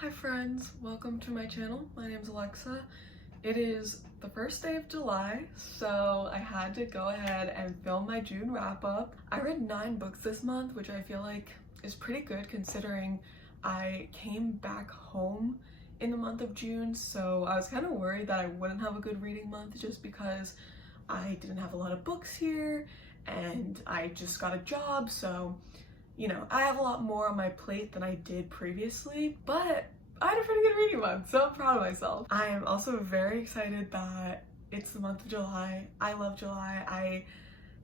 Hi friends, welcome to my channel. My name is Alexa. It is the first day of July, so I had to go ahead and film my June wrap up. I read 9 books this month, which I feel like is pretty good considering I came back home in the month of June, so I was kind of worried that I wouldn't have a good reading month just because I didn't have a lot of books here and I just got a job, so you know, I have a lot more on my plate than I did previously, but I had a pretty good reading month, so I'm proud of myself. I am also very excited that it's the month of July. I love July. I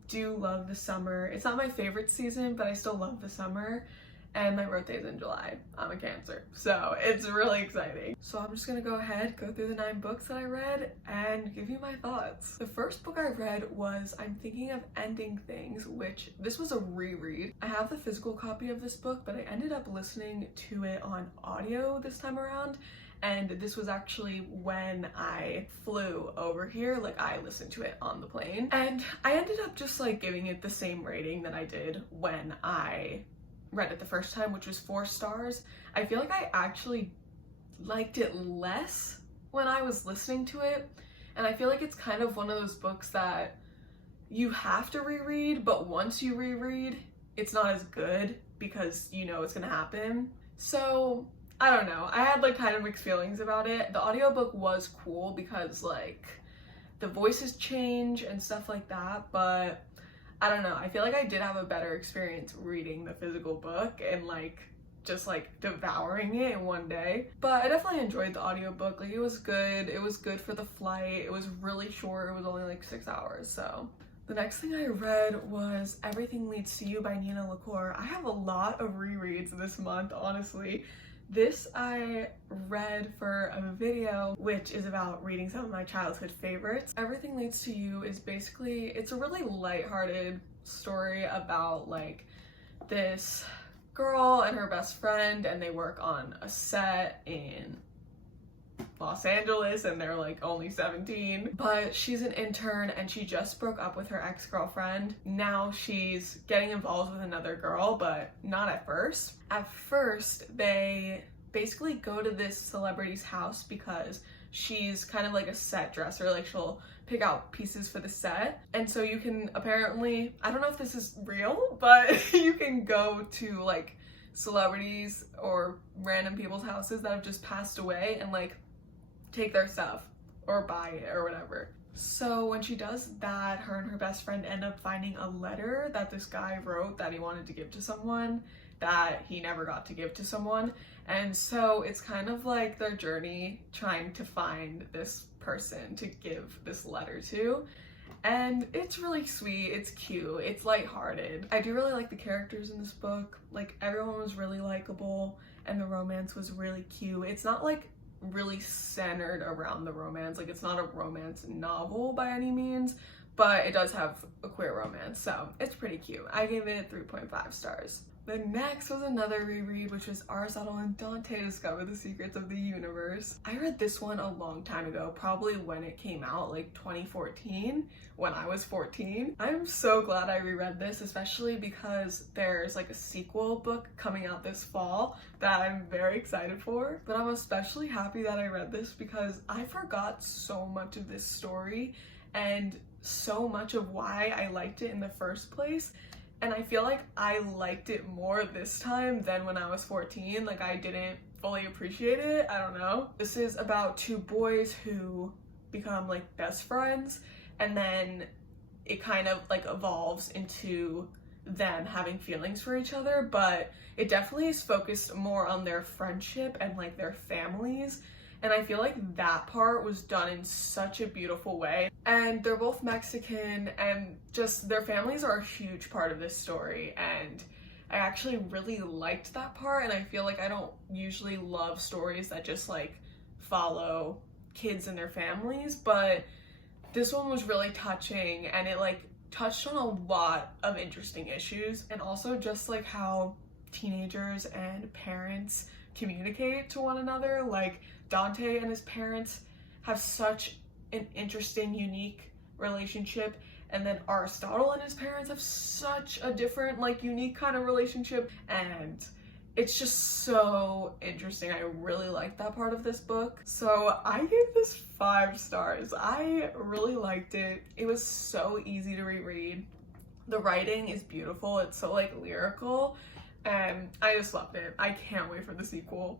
do love the summer. It's not my favorite season, but I still love the summer. And my birthday's in July. I'm a Cancer, so it's really exciting. So I'm just gonna go ahead, go through the 9 books that I read and give you my thoughts. The first book I read was I'm Thinking of Ending Things, which this was a reread. I have the physical copy of this book, but I ended up listening to it on audio this time around. And this was actually when I flew over here, like I listened to it on the plane. And I ended up just like giving it the same rating that I did when I read it the first time, which was 4 stars. I feel like I actually liked it less when I was listening to it, and I feel like it's kind of one of those books that you have to reread, but once you reread, it's not as good because you know it's gonna happen. So I don't know, I had like kind of mixed feelings about it. The audiobook was cool because like the voices change and stuff like that, but I don't know, I feel like I did have a better experience reading the physical book and like just like devouring it in one day. But I definitely enjoyed the audiobook. Like it was good for the flight. It was really short, it was only like 6 hours. So the next thing I read was Everything Leads to You by Nina LaCour. I have a lot of rereads this month, honestly. This I read for a video, which is about reading some of my childhood favorites. Everything Leads to You is basically, it's a really lighthearted story about like this girl and her best friend, and they work on a set in Los Angeles and they're like only 17, but she's an intern and she just broke up with her ex-girlfriend. Now she's getting involved with another girl, but not at first. At first they basically go to this celebrity's house because she's kind of like a set dresser, like she'll pick out pieces for the set, and so you can apparently, I don't know if this is real, but you can go to like celebrities or random people's houses that have just passed away and like take their stuff or buy it or whatever. So when she does that, her and her best friend end up finding a letter that this guy wrote that he wanted to give to someone that he never got to give to someone. And so it's kind of like their journey trying to find this person to give this letter to. And it's really sweet, it's cute, it's lighthearted. I do really like the characters in this book. Like everyone was really likable and the romance was really cute. It's not like really centered around the romance, like it's not a romance novel by any means, but it does have a queer romance, so it's pretty cute. I gave it 3.5 stars. The next was another reread, which was Aristotle and Dante Discover the Secrets of the Universe. I read this one a long time ago, probably when it came out, like 2014, when I was 14. I'm so glad I reread this, especially because there's like a sequel book coming out this fall that I'm very excited for. But I'm especially happy that I read this because I forgot so much of this story and so much of why I liked it in the first place. And I feel like I liked it more this time than when I was 14. Like I didn't fully appreciate it, I don't know. This is about 2 boys who become like best friends, and then it kind of like evolves into them having feelings for each other, but it definitely is focused more on their friendship and like their families. And I feel like that part was done in such a beautiful way. And they're both Mexican, and just their families are a huge part of this story. And I actually really liked that part. And I feel like I don't usually love stories that just like follow kids and their families, but this one was really touching and it like touched on a lot of interesting issues, and also just like how teenagers and parents communicate to one another. Like Dante and his parents have such an interesting, unique relationship, and then Aristotle and his parents have such a different, like, unique kind of relationship, and it's just so interesting. I really like that part of this book. So I gave this 5 stars. I really liked it. It was so easy to reread. The writing is beautiful. It's so like lyrical, and I just loved it. I can't wait for the sequel.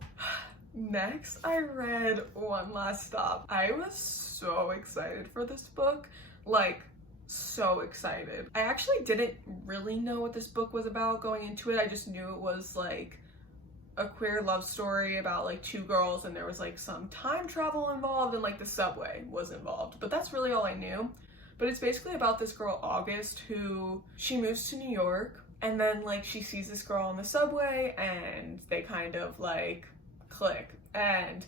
Next, I read One Last Stop. I was so excited for this book, like so excited. I actually didn't really know what this book was about going into it. I just knew it was like a queer love story about like 2 girls, and there was like some time travel involved, and like the subway was involved, but that's really all I knew. But it's basically about this girl August who she moves to New York, and then like she sees this girl on the subway and they kind of like click, and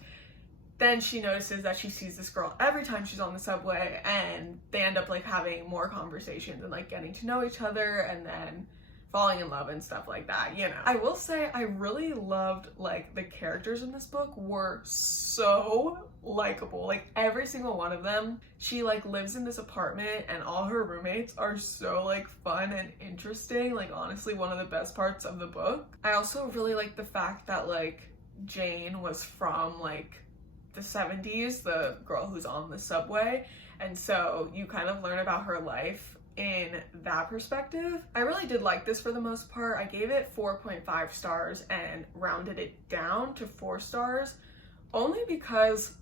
then she notices that she sees this girl every time she's on the subway, and they end up like having more conversations and like getting to know each other and then falling in love and stuff like that, you know. I will say I really loved like the characters in this book were so likable. Like every single one of them. She like lives in this apartment and all her roommates are so like fun and interesting. Like honestly one of the best parts of the book. I also really like the fact that like Jane was from like the 70s, the girl who's on the subway, and so you kind of learn about her life in that perspective. I really did like this for the most part. I gave it 4.5 stars and rounded it down to 4 stars only because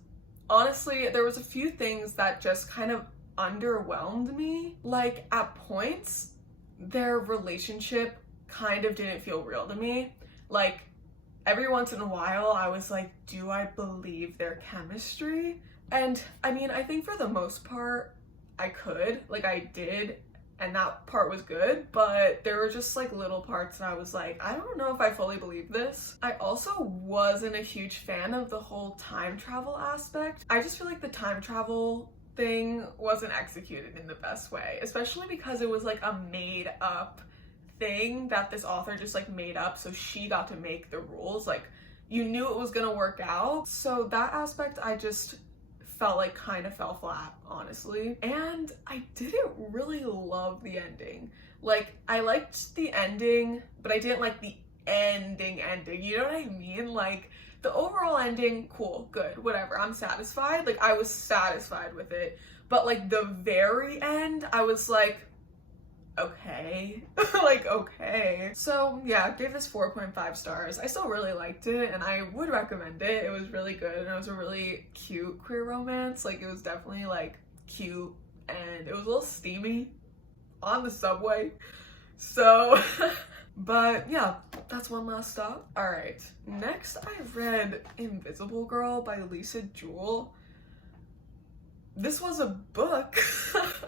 honestly there was a few things that just kind of underwhelmed me. Like at points their relationship kind of didn't feel real to me. Like every once in a while I was like, do I believe their chemistry? And I mean, I think for the most part I could, like I did, and that part was good, but there were just like little parts that I was like, I don't know if I fully believe this. I also wasn't a huge fan of the whole time travel aspect. I just feel like the time travel thing wasn't executed in the best way, especially because it was like a made up thing that this author just like made up, so she got to make the rules. Like you knew it was gonna work out, so that aspect I just felt like kind of fell flat, honestly. And I didn't really love the ending. Like I liked the ending, but I didn't like the ending, you know what I mean? Like the overall ending, cool, good, whatever, I'm satisfied. Like I was satisfied with it, but like the very end I was like, okay. like okay. So yeah, gave this 4.5 stars. I still really liked it and I would recommend it. It was really good and it was a really cute queer romance. Like it was definitely like cute and it was a little steamy on the subway. So but yeah, that's One Last Stop. All right, next I read Invisible Girl by Lisa Jewell. This was a book.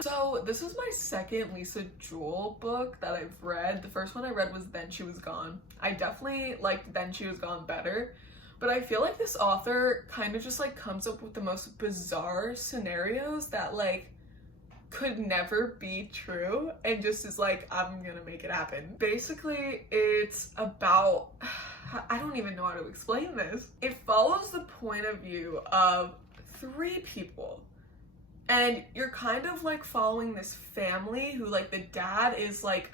So this is my second Lisa Jewell book that I've read. The first one I read was Then She Was Gone. I definitely liked Then She Was Gone better, but I feel like this author kind of just like comes up with the most bizarre scenarios that like could never be true and just is like, I'm gonna make it happen. Basically, it's about, I don't even know how to explain this. It follows the point of view of 3 people. And you're kind of like following this family who like the dad is like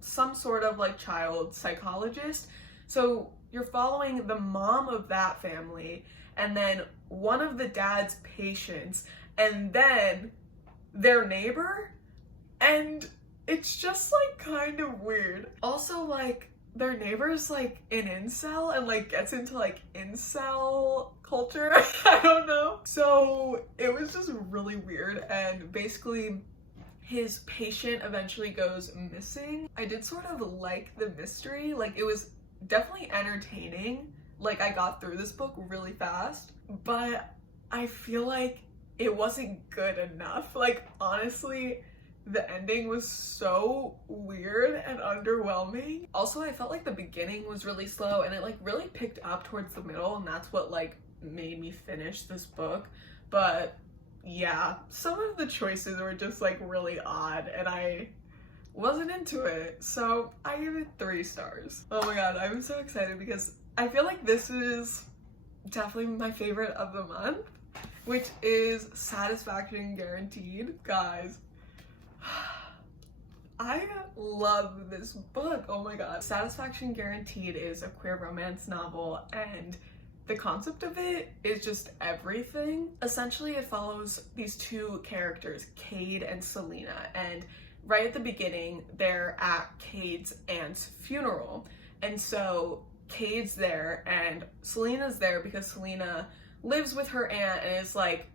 some sort of like child psychologist. So you're following the mom of that family and then one of the dad's patients and then their neighbor, and it's just like kind of weird. Also like their neighbor's like an incel and like gets into like incel culture. I don't know. So it was just really weird, and basically his patient eventually goes missing. I did sort of like the mystery. Like it was definitely entertaining. Like I got through this book really fast, but I feel like it wasn't good enough. Like honestly, the ending was so weird and underwhelming. Also, I felt like the beginning was really slow and it like really picked up towards the middle, and that's what like made me finish this book. But yeah, some of the choices were just like really odd and I wasn't into it. So I give it 3 stars. Oh my god, I'm so excited because I feel like this is definitely my favorite of the month, which is Satisfaction Guaranteed. Guys, I love this book. Oh my god. Satisfaction Guaranteed is a queer romance novel, and the concept of it is just everything. Essentially, it follows these two characters, Cade and Selena, and right at the beginning, they're at Cade's aunt's funeral. And so Cade's there and Selena's there because Selena lives with her aunt and is like,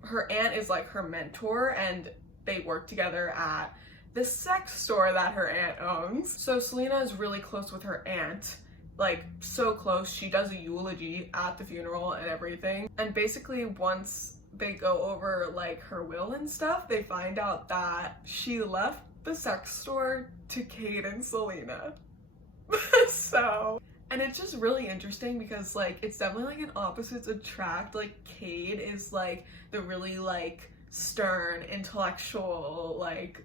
her aunt is like her mentor, and they work together at the sex store that her aunt owns. So Selena is really close with her aunt, like so close, she does a eulogy at the funeral and everything. And basically once they go over like her will and stuff, they find out that she left the sex store to Cade and Selena. So, and it's just really interesting because like it's definitely like an opposites attract. Like Cade is like the really like stern, intellectual, like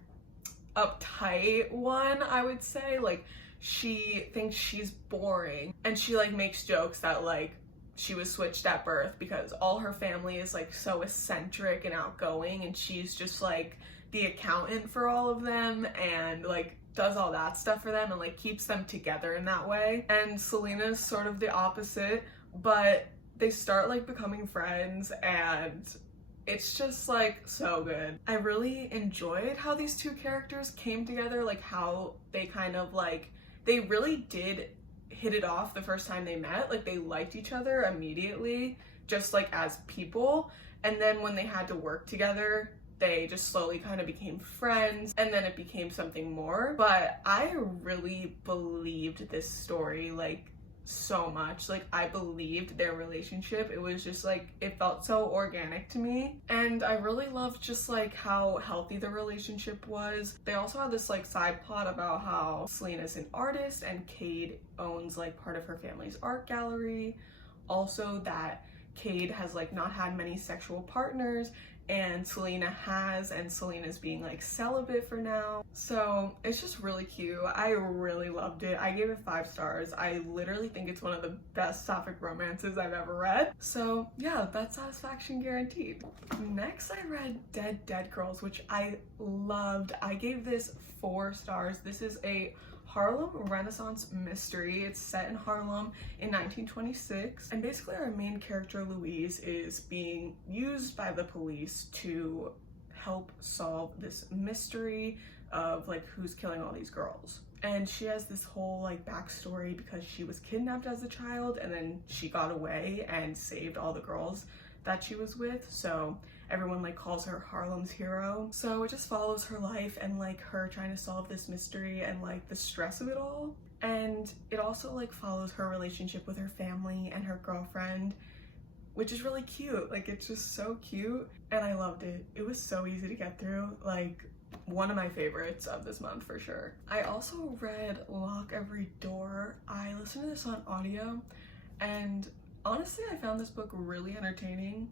uptight one, I would say. Like she thinks she's boring, and she like makes jokes that like she was switched at birth because all her family is like so eccentric and outgoing, and she's just like the accountant for all of them and like does all that stuff for them and like keeps them together in that way. And Selena's sort of the opposite, but they start like becoming friends, and it's just like so good. I really enjoyed how these two characters came together, like how they kind of like, they really did hit it off the first time they met. Like they liked each other immediately, just like as people. And then when they had to work together, they just slowly kind of became friends, and then it became something more. But I really believed this story like so much. Like I believed their relationship. It was just like, it felt so organic to me. And I really loved just like how healthy the relationship was. They also had this like side plot about how Selena's an artist and Cade owns like part of her family's art gallery. Also that Cade has like not had many sexual partners, and Selena has, and Selena's being like celibate for now. So it's just really cute. I really loved it. I gave it 5 stars. I literally think it's one of the best sapphic romances I've ever read. So yeah, that's Satisfaction Guaranteed. Next I read Dead Dead Girls, which I loved. I gave this 4 stars. This is a Harlem Renaissance mystery. It's set in Harlem in 1926, and basically our main character Louise is being used by the police to help solve this mystery of like who's killing all these girls. And she has this whole like backstory because she was kidnapped as a child, and then she got away and saved all the girls that she was with, so everyone like calls her Harlem's hero. So it just follows her life and like her trying to solve this mystery and like the stress of it all. And it also like follows her relationship with her family and her girlfriend, which is really cute. Like it's just so cute, and I loved it. It was so easy to get through. Like one of my favorites of this month for sure. I also read Lock Every Door. I listened to this on audio, and honestly I found this book really entertaining,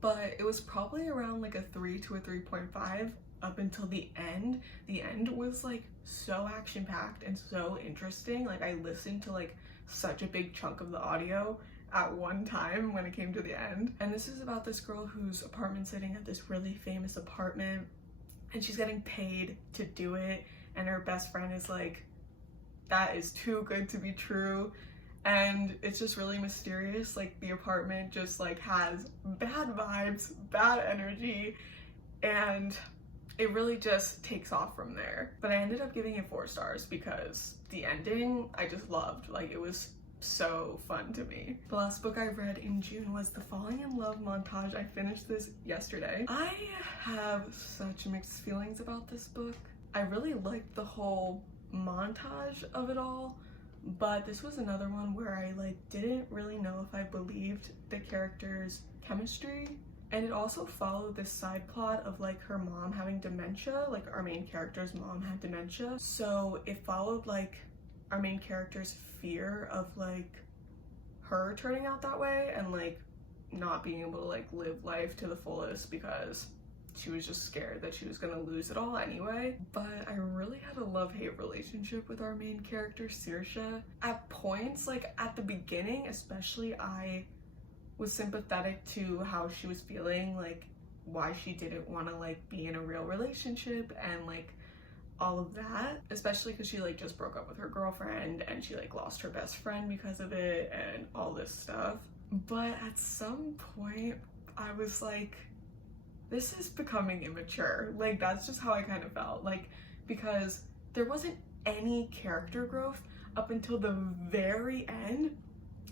but it was probably around like a 3 to a 3.5 up until the end. The end was like so action-packed and so interesting. Like I listened to like such a big chunk of the audio at one time when it came to the end. And this is about this girl whose apartment sitting at this really famous apartment, and she's getting paid to do it, and her best friend is like, that is too good to be true. And it's just really mysterious. Like the apartment just like has bad vibes, bad energy, and it really just takes off from there. But I ended up giving it 4 stars because the ending I just loved. Like it was so fun to me. The last book I read in June was The Falling in Love montage. I finished this yesterday. I have such mixed feelings about this book. I really liked the whole montage of it all, but this was another one where I like didn't really know if I believed the characters' chemistry. And it also followed this side plot of like her mom having dementia. Like our main character's mom had dementia, so it followed like our main character's fear of like her turning out that way and like not being able to like live life to the fullest because she was just scared that she was gonna lose it all anyway. But I really had a love-hate relationship with our main character, Saoirse. At points, like at the beginning especially, I was sympathetic to how she was feeling, like why she didn't want to like be in a real relationship and like all of that, especially because she like just broke up with her girlfriend and she like lost her best friend because of it and all this stuff. But at some point I was like, this is becoming immature. Like, that's just how I kind of felt, like, because there wasn't any character growth up until the very end.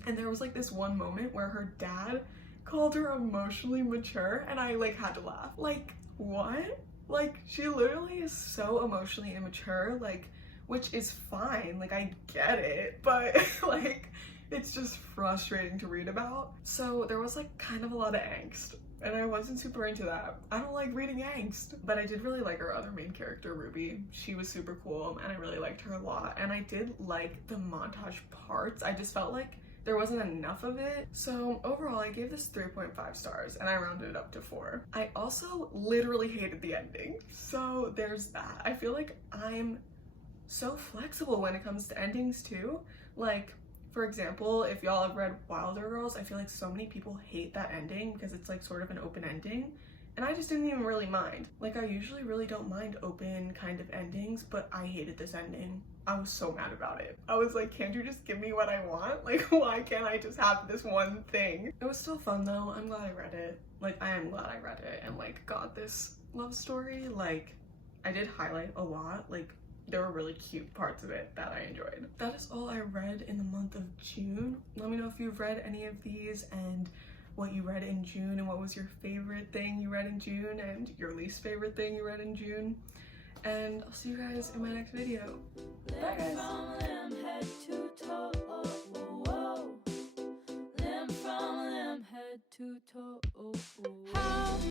And there was like this one moment where her dad called her emotionally mature and I like had to laugh. Like, what? Like, she literally is so emotionally immature, like, which is fine, like, I get it, but like, it's just frustrating to read about. So there was like kind of a lot of angst, and I wasn't super into that. I don't like reading angst, but I did really like our other main character, Ruby. She was super cool and I really liked her a lot, and I did like the montage parts. I just felt like there wasn't enough of it. So overall I gave this 3.5 stars and I rounded it up to 4. I also literally hated the ending, so there's that. I feel like I'm so flexible when it comes to endings too. Like, for example, if y'all have read Wilder Girls, I feel like so many people hate that ending because it's like sort of an open ending, and I just didn't even really mind. Like, I usually really don't mind open kind of endings, but I hated this ending. I was so mad about it. I was like, can't you just give me what I want? Like, why can't I just have this one thing? It was still fun though. I'm glad I read it. Like, I am glad I read it and like got this love story. Like, I did highlight a lot. Like, there were really cute parts of it that I enjoyed. That is all I read in the month of June. Let me know if you've read any of these and what you read in June and what was your favorite thing you read in June and your least favorite thing you read in June. And I'll see you guys in my next video. Bye guys.